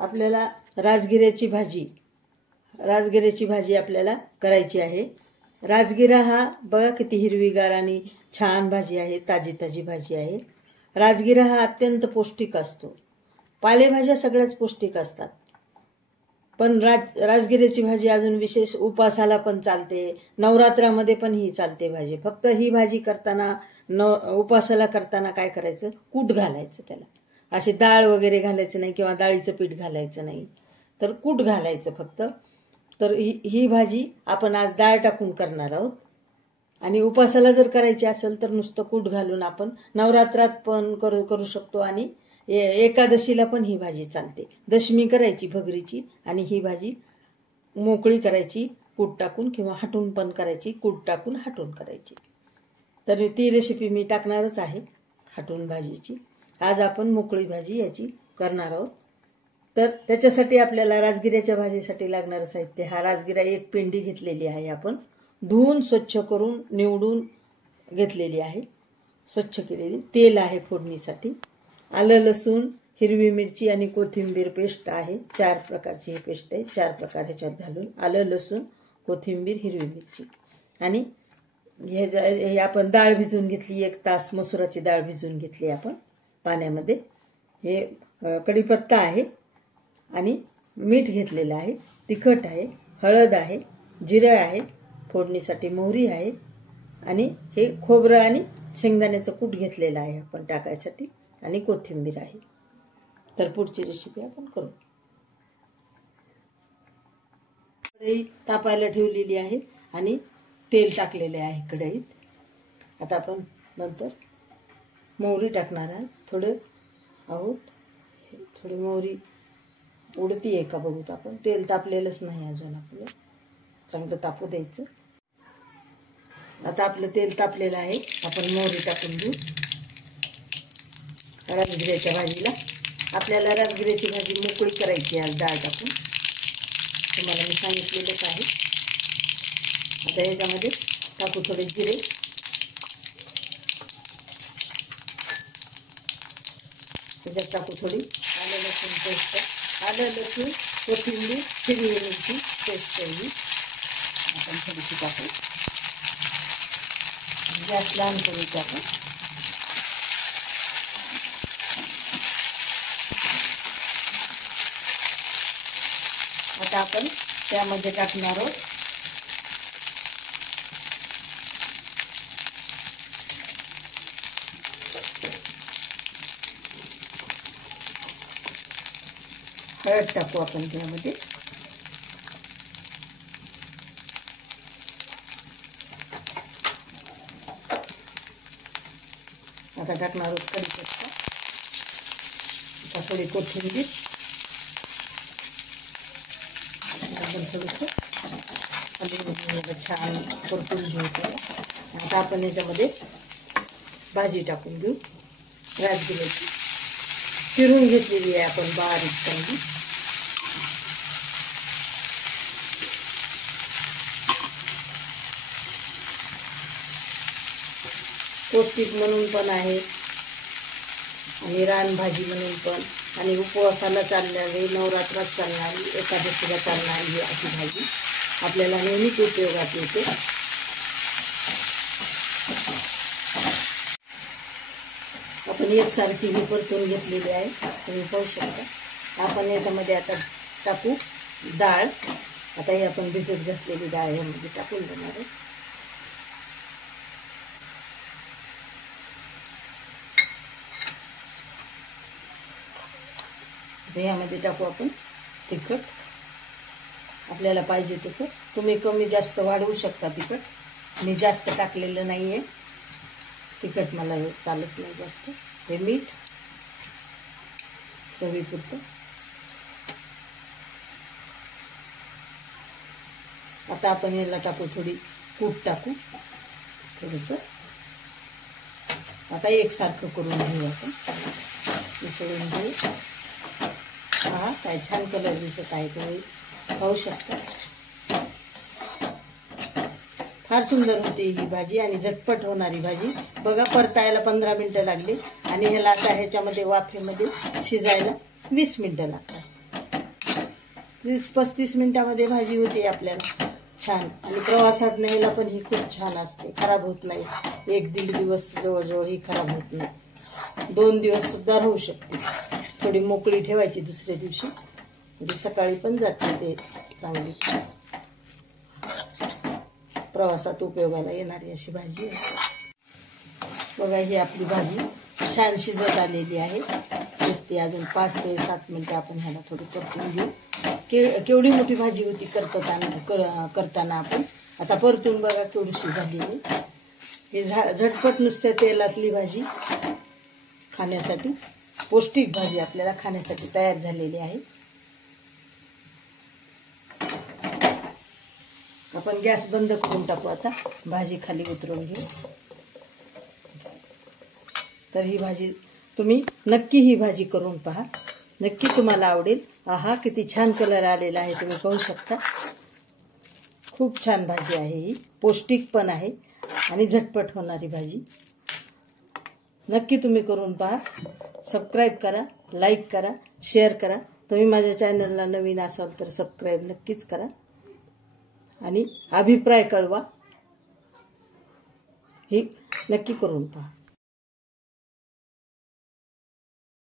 आपल्याला राजगिऱ्याची भाजी आपल्याला करायची आहे। राजगिरा हा बघा किती हिरवीगार आणि छान भाजी आहे, ताजी ताजी भाजी आहे। राजगिरा हा अत्यंत पौष्टिक असतो। पालेभाज्या सगळ्याच पौष्टिक असतात, पण राजगिऱ्याची भाजी अजून विशेष उपासाला पण चालते, नवरात्रामध्ये पण ही चालते भाजी। फक्त ही भाजी करताना उपासाला करताना काय करायचं, कूट घालायचं त्याला, अशी डाळ वगैरे घालायचं नाही किंवा डाळीचं पीठ घालायचं नाही, तर कूट घालायचं फक्त। तर ही भाजी आपण आज डाळ टाकून करणार आहोत आणि उपासाला जर करायची असेल तर नुसतं कूट घालून आपण नवरात्रात पण करू शकतो आणि एकादशीला पण ही भाजी चालते। दशमी करायची भगरीची आणि ही भाजी मोकळी करायची कूट टाकून किंवा हटून पण करायची, कूट टाकून हटून करायची। तर ती रेसिपी मी टाकणारच आहे हटून भाजीची। आज आपण मोकळी भाजी याची करणार आहोत। तर त्याच्यासाठी आपल्याला राजगिऱ्याच्या भाजीसाठी लागणारं साहित्य, हा राजगिरा एक पेंडी घेतलेली आहे, आपण धुवून स्वच्छ करून निवडून घेतलेली आहे, स्वच्छ केलेली। तेल आहे फोडणीसाठी, आलं लसूण हिरवी मिरची आणि कोथिंबीर पेस्ट आहे, 4 प्रकारची ही पेस्ट आहे, 4 प्रकार ह्याच्यात घालून आलं लसूण कोथिंबीर हिरवी मिरची। आणि हे आपण डाळ भिजवून घेतली, 1 तास मसुराची डाळ भिजवून घेतली आपण पाण्यामध्ये। हे कढीपत्ता आहे आणि मीठ घेतलेलं आहे, तिखट आहे, हळद आहे, जिरं आहे, फोडणीसाठी मोहरी आहे आणि हे खोबरं आणि शेंगदाण्याचं कूट घेतलेलं आहे आपण टाकायसाठी आणि कोथिंबीर आहे। तर पुढची रेसिपी आपण करू। कढई तापायला ठेवलेली आहे आणि तेल टाकलेले आहे कढईत। आता आपण नंतर मोहरी टाकणार आहे, थोडी मोहरी उडती आहे का बघूत आपण। तेल तापलेलंच नाही अजून, आपलं चांगलं तापू द्यायचं। आता आपलं तेल तापलेलं आहे, आपण मोहरी टाकून घेऊ राजगिऱ्याच्या भाजीला। आपल्याला राजगिऱ्याची भाजी मोकळी करायची आहे डाळ टाकून, तुम्हाला मी सांगितलेलंच आहे। आता याच्यामध्ये टाकू थोडे जिरे, त्याच्यात टाकू थोडी आलं लसूण पेस्ट, आलं लसूण कोथिंबीर हिरवी मिरची पेस्ट केली आपण थोडीशी टाकू, गॅस लहान करू टाकू। आता आपण त्यामध्ये टाकणार आहोत हळद, टाकू आपण त्यामध्ये, आता टाकणार आहोत कढीपत्ता, आता थोडी कोथिंबीर, आपण थोडंसं छान परतून घेऊ। आता आपण याच्यामध्ये भाजी टाकून घेऊ राजगिऱ्याची, चिरून घेतलेली आहे आपण बारीक चांगली। पौष्टिक म्हणून पण आहे आणि रानभाजी म्हणून पण, आणि उपवासाला चालणारी, नवरात्रात चालणारी, एकादशीला चालणारी अशी भाजी आपल्याला नेहमीच उपयोगात येते। आपण एकसारखी ही परतून घेतलेली आहे, तुम्ही पाहू शकता। आपण याच्यामध्ये आता टाकू डाळ, आता ही आपण भिजत घातलेली डाळ यामध्ये टाकून देणार आहे। यामध्ये टाकू आपण तिखट, आपल्याला पाहिजे तसं, तुम्ही कमी जास्त वाढवू शकता तिखट। मी जास्त टाकलेलं नाहीये तिखट, मला हे चालत नाही जास्त। हे मीठ चवीपुरतं, आता आपण याला टाकू थोडी कूट टाकू थोडंसं। आता एकसारखं करून घेऊ आपण, मिसळून घेऊ। हा काय छान कलर दिसत आहे, तुम्ही पाहू शकता। फार सुंदर होती ही भाजी आणि झटपट होणारी भाजी बघा। परतायला 15 मिनिटं लागली आणि ह्याला आता ह्याच्यामध्ये वाफेमध्ये शिजायला 20 मिनिटं लागतात। 30-35 मिनिटामध्ये भाजी होते आपल्याला छान. आणि प्रवासात न्यायला पण ही खूप छान असते, खराब होत नाही. 1-1.5 दिवस जवळजवळ ही खराब होत नाही. 2 दिवस सुद्धा राहू शकते. थोडी मोकळी ठेवायची दुसऱ्या दिवशी, म्हणजे सकाळी पण जाते ते चांगली. प्रवासात उपयोगाला येणारी अशी भाजी आहे. बघा ही आपली भाजी छान शिजत आलेली आहे. शिजते अजून 5 ते 7 मिनिटं आपण ह्याला थोडी परतून घेऊ. केवढी मोठी भाजी होती करताना आपण. आता परतून बघा केवढीशी झालेली. हे झटपट नुसत्या तेलातली भाजी खाण्यासाठी, पौष्टिक भाजी आपल्याला खाण्यासाठी तयार झालेली आहे. आपण गॅस बंद करून टाकू. आता भाजी खाली उतरवून घेऊ. तर ही भाजी तुम्ही नक्की ही भाजी करून पहा, नक्की तुम्हाला आवडेल. आहा किती छान कलर आलेला आहे, तुम्ही पाहू शकता. खूप छान भाजी आहे ही, पौष्टिक पण आहे आणि झटपट होणारी भाजी. नक्की तुम्ही करून पहा. सबस्क्राईब करा, लाईक करा, शेअर करा. तुम्ही माझ्या चॅनलला नवीन असाल तर सबस्क्राईब नक्कीच करा आणि अभिप्राय कळवा. ही नक्की करून पहा.